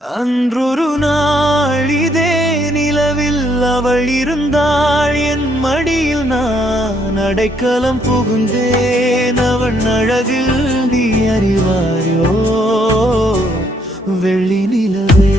அன்றொரு நாள் இதே நிலவில் அவள் இருந்தாள் என் மடியில் நான் அடைக்கலம் புகுந்தேன் அவன் அழகில் நீ அறிவாயோ வெள்ளி நிலவே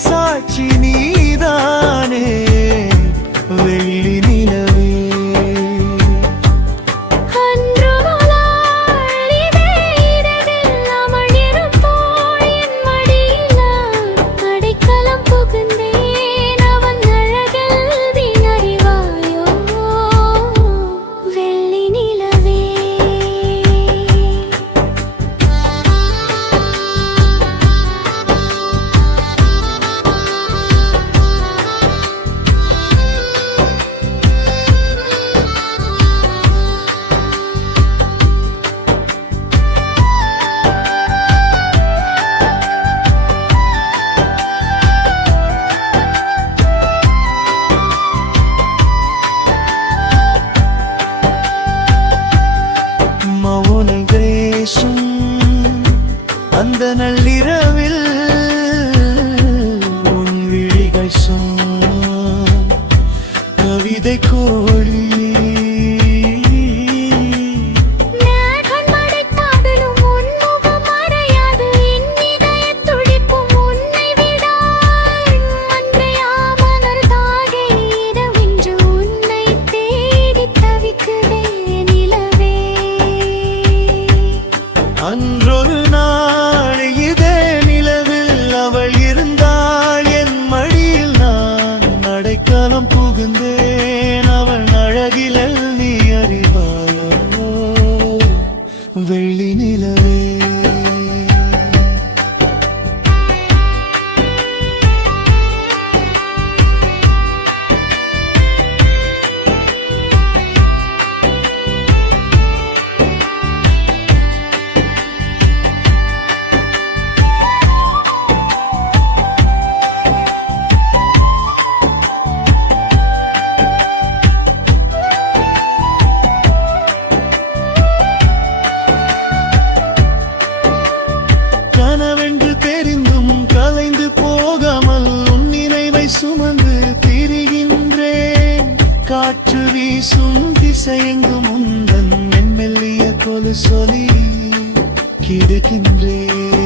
சாட்சி நீதானே வெள்ளி நிலவே அந்த நள்ளிரவில் உன் விழிகள் கவிதை கோழி அன்றொரு நாள் இதே நிலவில் அவள் இருந்தாள் என் மடியில் நான் அடைக்கலம் புகுந்தேன் அவள் அழகில் நீ அறிவாயோ வெள்ளி நிலவே கனவென்று தெரிந்தும் கலைந்து போகாமல் உன் நினைவை சுமந்து திரிகின்றேன் காற்று வீசும் திசையெங்கும் உந்தன் மெல்லிய கொலு சொல்லி கிடக்கின்றேன்